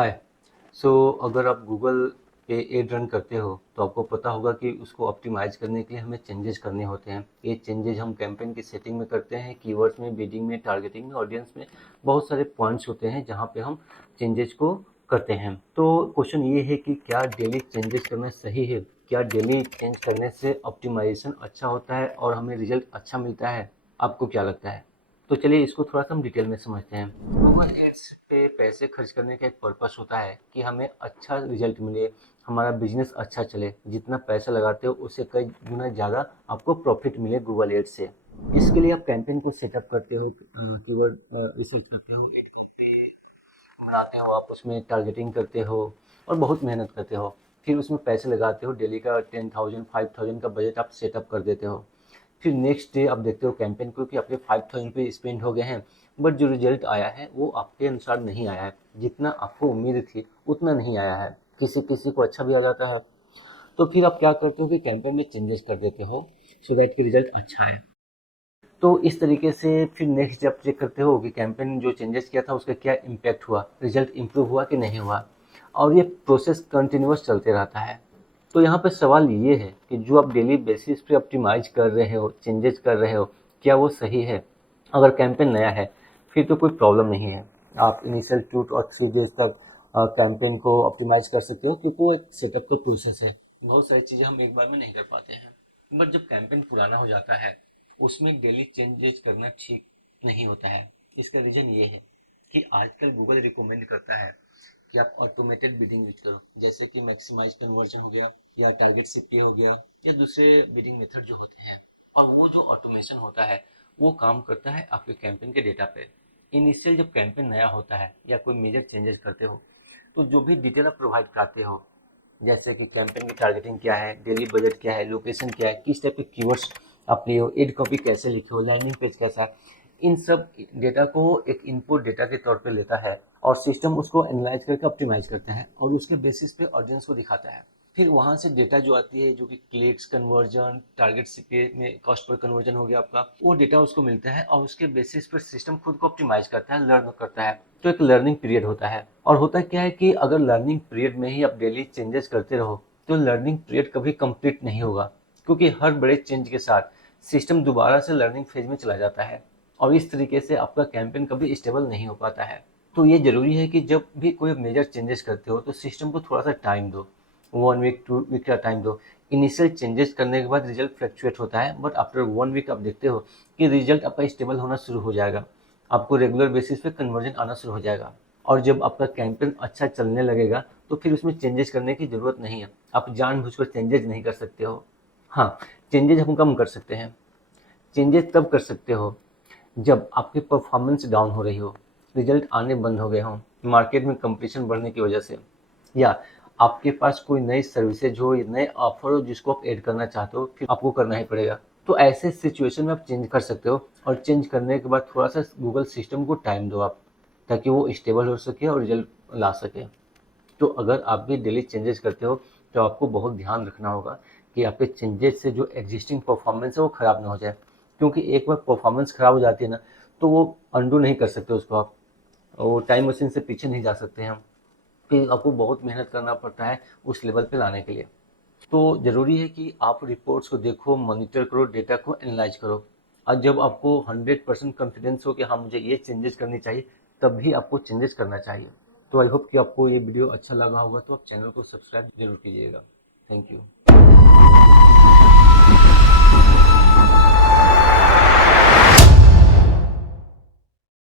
हाय। अगर आप गूगल पे एड रन करते हो तो आपको पता होगा कि उसको ऑप्टिमाइज़ करने के लिए हमें चेंजेस करने होते हैं। ये चेंजेस हम कैंपेन की सेटिंग में करते हैं, कीवर्ड्स में, बिडिंग में, टारगेटिंग में, ऑडियंस में। बहुत सारे पॉइंट्स होते हैं जहाँ पे हम चेंजेस को करते हैं। तो क्वेश्चन ये है कि क्या डेली चेंजेस करना सही है? क्या डेली चेंज करने से ऑप्टिमाइजेशन अच्छा होता है और हमें रिजल्ट अच्छा मिलता है? आपको क्या लगता है? तो चलिए इसको थोड़ा सा हम डिटेल में समझते हैं। गूगल एड्स पे पैसे खर्च करने का एक पर्पस होता है कि हमें अच्छा रिजल्ट मिले, हमारा बिजनेस अच्छा चले। जितना पैसा लगाते हो उससे कई गुना ज़्यादा आपको प्रॉफिट मिले गूगल एड्स से। इसके लिए आप कैंपेन को सेटअप करते हो, कीवर्ड रिसर्च करते हो, एक कॉपी बनाते हो, आप उसमें टारगेटिंग करते हो और बहुत मेहनत करते हो। फिर उसमें पैसे लगाते हो, डेली का 10,000 5,000 का बजट आप सेटअप कर देते हो। फिर नेक्स्ट डे आप देखते हो कैंपेन को कि आपके 5,000 रुपये स्पेंड हो गए हैं, बट जो रिजल्ट आया है वो आपके अनुसार नहीं आया है। जितना आपको उम्मीद थी उतना नहीं आया है। किसी किसी को अच्छा भी आ जाता है। तो फिर आप क्या करते हो कि कैंपेन में चेंजेस कर देते हो सो दैट कि रिजल्ट अच्छा है। तो इस तरीके से फिर नेक्स्ट जब चेक करते हो कि कैंपेन जो चेंजेस किया था उसका क्या इम्पैक्ट हुआ, रिजल्ट इम्प्रूव हुआ कि नहीं हुआ। और ये प्रोसेस कंटिन्यूअस चलते रहता है। तो यहाँ पे सवाल ये है कि जो आप डेली बेसिस पे ऑप्टिमाइज कर रहे हो, चेंजेस कर रहे हो, क्या वो सही है? अगर कैंपेन नया है फिर तो कोई प्रॉब्लम नहीं है। आप इनिशियल 2 और 3 डेज तक कैंपेन को ऑप्टिमाइज कर सकते हो, क्योंकि वो एक सेटअप का प्रोसेस है। बहुत सारी चीज़ें हम एक बार में नहीं कर पाते हैं। बट जब कैंपेन पुराना हो जाता है उसमें डेली चेंजेस करना ठीक नहीं होता है। इसका रीज़न ये है कि आजकल गूगल रिकमेंड करता है कि आप ऑटोमेटेड बिडिंग यूज करो, जैसे कि मैक्सिमाइज कन्वर्जन हो गया या टारगेट सीपीए हो गया या दूसरे बिडिंग मेथड जो होते हैं। और वो जो ऑटोमेशन होता है वो काम करता है आपके कैंपेन के डेटा पे। इनिशियल जब कैंपेन नया होता है या कोई मेजर चेंजेस करते हो तो जो भी डिटेल आप प्रोवाइड कराते हो, जैसे कि कैंपेन की टारगेटिंग क्या है, डेली बजट क्या है, लोकेशन क्या है, किस टाइप के कीवर्ड्स आप लिए हो, एड कॉपी कैसे लिखे हो, लैंडिंग पेज कैसा है, इन सब डेटा को एक इनपुट डेटा के तौर पे लेता है और सिस्टम उसको एनालाइज करके ऑप्टिमाइज करता है और उसके बेसिस पे ऑडियंस को दिखाता है। फिर वहां से डेटा जो आती है, जो कि क्लिक्स कन्वर्जन, टारगेट सीपीए में कॉस्ट पर कन्वर्जन हो गया आपका, वो डेटा उसको मिलता है और उसके बेसिस पर सिस्टम खुद को ऑप्टिमाइज करता है, लर्न करता है। तो एक लर्निंग पीरियड होता है। और होता क्या है कि अगर लर्निंग पीरियड में ही आप डेली चेंजेस करते रहो तो लर्निंग पीरियड कभी कंप्लीट नहीं होगा, क्योंकि हर बड़े चेंज के साथ सिस्टम दोबारा से लर्निंग फेज में चला जाता है और इस तरीके से आपका कैंपेन कभी स्टेबल नहीं हो पाता है। तो ये जरूरी है कि जब भी कोई मेजर चेंजेस करते हो तो सिस्टम को थोड़ा सा टाइम दो, 1 वीक 2 वीक का टाइम दो। इनिशियल चेंजेस करने के बाद रिजल्ट फ्लक्चुएट होता है, बट आफ्टर 1 वीक आप देखते हो कि रिजल्ट आपका स्टेबल होना शुरू हो जाएगा, आपको रेगुलर बेसिस पे कन्वर्जन आना शुरू हो जाएगा। और जब आपका कैंपेन अच्छा चलने लगेगा तो फिर उसमें चेंजेस करने की ज़रूरत नहीं है। आप जानबूझकर चेंजेस नहीं कर सकते हो। हाँ, चेंजेस हम कम कर सकते हैं। चेंजेस तब कर सकते हो जब आपकी परफॉर्मेंस डाउन हो रही हो, रिजल्ट आने बंद हो गए हों, मार्केट में कंपटीशन बढ़ने की वजह से, या आपके पास कोई नई सर्विसेज हो या नए ऑफर हो जिसको आप ऐड करना चाहते हो, फिर आपको करना ही पड़ेगा। तो ऐसे सिचुएशन में आप चेंज कर सकते हो और चेंज करने के बाद थोड़ा सा गूगल सिस्टम को टाइम दो आप, ताकि वो स्टेबल हो सके और रिजल्ट ला सके। तो अगर आप भी डेली चेंजेस करते हो तो आपको बहुत ध्यान रखना होगा कि आपके चेंजेस से जो एग्जिस्टिंग परफॉर्मेंस है वो ख़राब ना हो जाए, क्योंकि एक बार परफॉर्मेंस ख़राब हो जाती है ना तो वो अंडू नहीं कर सकते उसको आप, वो टाइम मशीन से पीछे नहीं जा सकते हैं हम। फिर आपको बहुत मेहनत करना पड़ता है उस लेवल पे लाने के लिए। तो ज़रूरी है कि आप रिपोर्ट्स को देखो, मॉनिटर करो, डेटा को एनालाइज करो। और जब आपको 100% कॉन्फिडेंस हो कि हाँ मुझे ये चेंजेस करनी चाहिए, तब भी आपको चेंजेस करना चाहिए। तो आई होप कि आपको ये वीडियो अच्छा लगा होगा, तो आप चैनल को सब्सक्राइब जरूर कीजिएगा। Thank you.